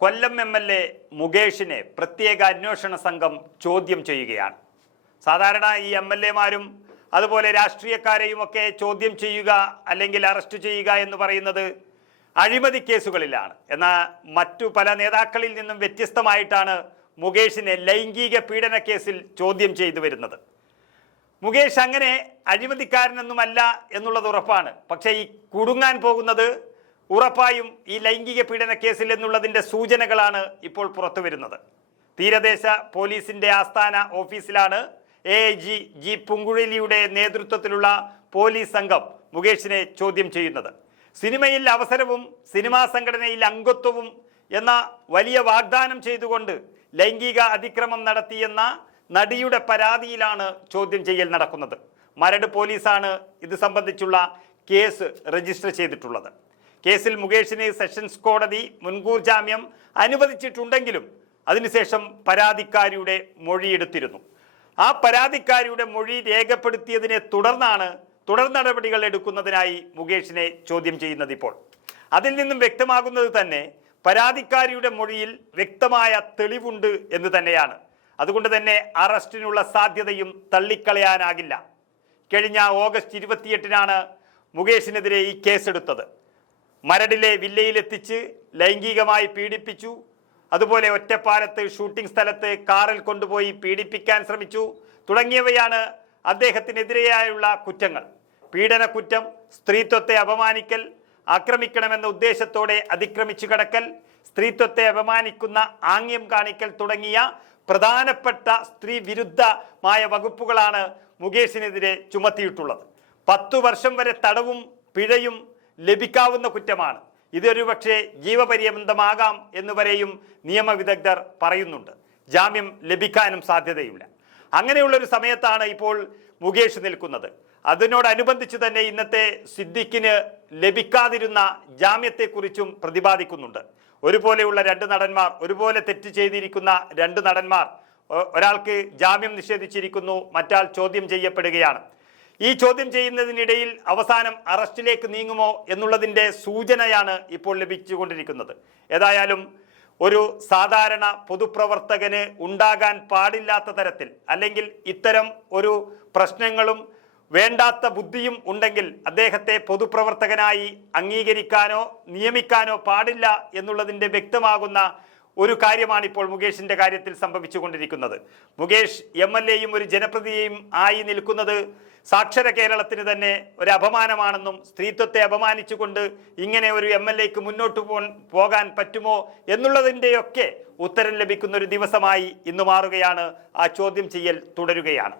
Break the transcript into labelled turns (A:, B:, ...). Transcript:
A: Kollam M L A മുകേഷിനെ പ്രത്യേക അന്വേഷണ സംഘം ചോദ്യം ചെയ്യുകയാണ്. സാധാരണ ഈ എം എൽ എമാരും അതുപോലെ രാഷ്ട്രീയക്കാരെയും ഒക്കെ ചോദ്യം ചെയ്യുക അല്ലെങ്കിൽ അറസ്റ്റ് ചെയ്യുക എന്ന് പറയുന്നത് അഴിമതി കേസുകളിലാണ്. എന്നാൽ മറ്റു പല നേതാക്കളിൽ നിന്നും വ്യത്യസ്തമായിട്ടാണ് മുകേഷിനെ ലൈംഗിക പീഡന കേസിൽ ചോദ്യം ചെയ്തു വരുന്നത്. മുകേഷ് അങ്ങനെ അഴിമതിക്കാരനൊന്നുമല്ല എന്നുള്ളത് ഉറപ്പാണ്. പക്ഷേ ഈ കുടുങ്ങാൻ പോകുന്നത് ഉറപ്പായും ഈ ലൈംഗിക പീഡന കേസിൽ എന്നുള്ളതിന്റെ സൂചനകളാണ് ഇപ്പോൾ പുറത്തു വരുന്നത് തീരദേശ പോലീസിന്റെ ആസ്ഥാന ഓഫീസിലാണ് എ ജി ജി പുങ്കുഴലിയുടെ നേതൃത്വത്തിലുള്ള പോലീസ് സംഘം മുകേഷിനെ ചോദ്യം ചെയ്യുന്നത്. സിനിമയിൽ അവസരവും സിനിമാ സംഘടനയിൽ അംഗത്വവും എന്ന വലിയ വാഗ്ദാനം ചെയ്തുകൊണ്ട് ലൈംഗിക അതിക്രമം നടത്തിയെന്ന നടിയുടെ പരാതിയിലാണ് ചോദ്യം ചെയ്യൽ നടക്കുന്നത്. മരട് പോലീസാണ് ഇത് സംബന്ധിച്ചുള്ള കേസ് രജിസ്റ്റർ ചെയ്തിട്ടുള്ളത്. കേസിൽ മുകേഷിന് സെഷൻസ് കോടതി മുൻകൂർ ജാമ്യം അനുവദിച്ചിട്ടുണ്ടെങ്കിലും അതിനുശേഷം പരാതിക്കാരിയുടെ മൊഴിയെടുത്തിരുന്നു ആ പരാതിക്കാരിയുടെ മൊഴി രേഖപ്പെടുത്തിയതിനെ തുടർന്നാണ് തുടർ നടപടികൾ എടുക്കുന്നതിനായി മുകേഷിനെ ചോദ്യം ചെയ്യുന്നത് ഇപ്പോൾ. അതിൽ നിന്നും വ്യക്തമാകുന്നത് തന്നെ പരാതിക്കാരിയുടെ മൊഴിയിൽ വ്യക്തമായ തെളിവുണ്ട് എന്ന് തന്നെയാണ്. അതുകൊണ്ട് തന്നെ അറസ്റ്റിനുള്ള സാധ്യതയും തള്ളിക്കളയാനാകില്ല. കഴിഞ്ഞ ഓഗസ്റ്റ് ഇരുപത്തിയെട്ടിനാണ് മുകേഷിനെതിരെ ഈ കേസെടുത്തത്. മരടിലെ വില്ലയിലെത്തിച്ച് ലൈംഗികമായി പീഡിപ്പിച്ചു. അതുപോലെ ഒറ്റപ്പാലത്ത് ഷൂട്ടിംഗ് സ്ഥലത്ത് കാറിൽ കൊണ്ടുപോയി പീഡിപ്പിക്കാൻ ശ്രമിച്ചു. തുടങ്ങിയവയാണ് അദ്ദേഹത്തിനെതിരെയായുള്ള കുറ്റങ്ങൾ. പീഡന കുറ്റം സ്ത്രീത്വത്തെ അപമാനിക്കൽ ആക്രമിക്കണമെന്ന ഉദ്ദേശത്തോടെ അതിക്രമിച്ചു കടക്കൽ സ്ത്രീത്വത്തെ അപമാനിക്കുന്ന ആംഗ്യം കാണിക്കൽ തുടങ്ങിയ പ്രധാനപ്പെട്ട സ്ത്രീ വിരുദ്ധമായ വകുപ്പുകളാണ് മുകേഷിനെതിരെ ചുമത്തിയിട്ടുള്ളത്. പത്തു വർഷം വരെ തടവും പിഴയും ലഭിക്കാവുന്ന കുറ്റമാണ്. ഇതൊരു പക്ഷേ ജീവപര്യന്തമാകാം എന്ന് വരെയും നിയമവിദഗ്ധർ പറയുന്നുണ്ട്. ജാമ്യം ലഭിക്കാനും സാധ്യതയില്ല. അങ്ങനെയുള്ളൊരു സമയത്താണ് ഇപ്പോൾ മുകേഷ് നിൽക്കുന്നത്. അതിനോടനുബന്ധിച്ച് തന്നെ ഇന്നത്തെ സിദ്ദിഖിന് ലഭിക്കാതിരുന്ന ജാമ്യത്തെക്കുറിച്ചും പ്രതിപാദിക്കുന്നുണ്ട്. ഒരുപോലെയുള്ള രണ്ട് നടന്മാർ ഒരുപോലെ തെറ്റ് ചെയ്തിരിക്കുന്ന രണ്ട് നടന്മാർ ഒരാൾക്ക് ജാമ്യം നിഷേധിച്ചിരിക്കുന്നു മറ്റാൾ ചോദ്യം ചെയ്യപ്പെടുകയാണ്. ഈ ചോദ്യം ചെയ്യുന്നതിനിടയിൽ അവസാനം അറസ്റ്റിലേക്ക് നീങ്ങുമോ എന്നുള്ളതിന്റെ സൂചനയാണ് ഇപ്പോൾ ലഭിച്ചുകൊണ്ടിരിക്കുന്നത്. ഏതായാലും ഒരു സാധാരണ പൊതുപ്രവർത്തകന് ഉണ്ടാകാൻ പാടില്ലാത്ത തരത്തിൽ അല്ലെങ്കിൽ ഇത്തരം ഒരു പ്രശ്നങ്ങളും വേണ്ടാത്ത ബുദ്ധിയും ഉണ്ടെങ്കിൽ അദ്ദേഹത്തെ പൊതുപ്രവർത്തകനായി അംഗീകരിക്കാനോ നിയമിക്കാനോ പാടില്ല എന്നുള്ളതിന്റെ വ്യക്തമാകുന്ന ഒരു കാര്യമാണ് ഇപ്പോൾ മുകേഷിന്റെ കാര്യത്തിൽ സംഭവിച്ചുകൊണ്ടിരിക്കുന്നത്. മുകേഷ് എം എൽ എയും ഒരു ജനപ്രതിനിധിയും ആയി നിൽക്കുന്നത് സാക്ഷര കേരളത്തിന് തന്നെ ഒരു അപമാനമാണെന്നും സ്ത്രീത്വത്തെ അപമാനിച്ചുകൊണ്ട് ഇങ്ങനെ ഒരു എം എൽ എക്ക് മുന്നോട്ട് പോകാൻ പറ്റുമോ എന്നുള്ളതിന്റെയൊക്കെ ഉത്തരം ലഭിക്കുന്ന ഒരു ദിവസമായി ഇന്ന് മാറുകയാണ്. ആ ചോദ്യം ചെയ്യൽ തുടരുകയാണ്.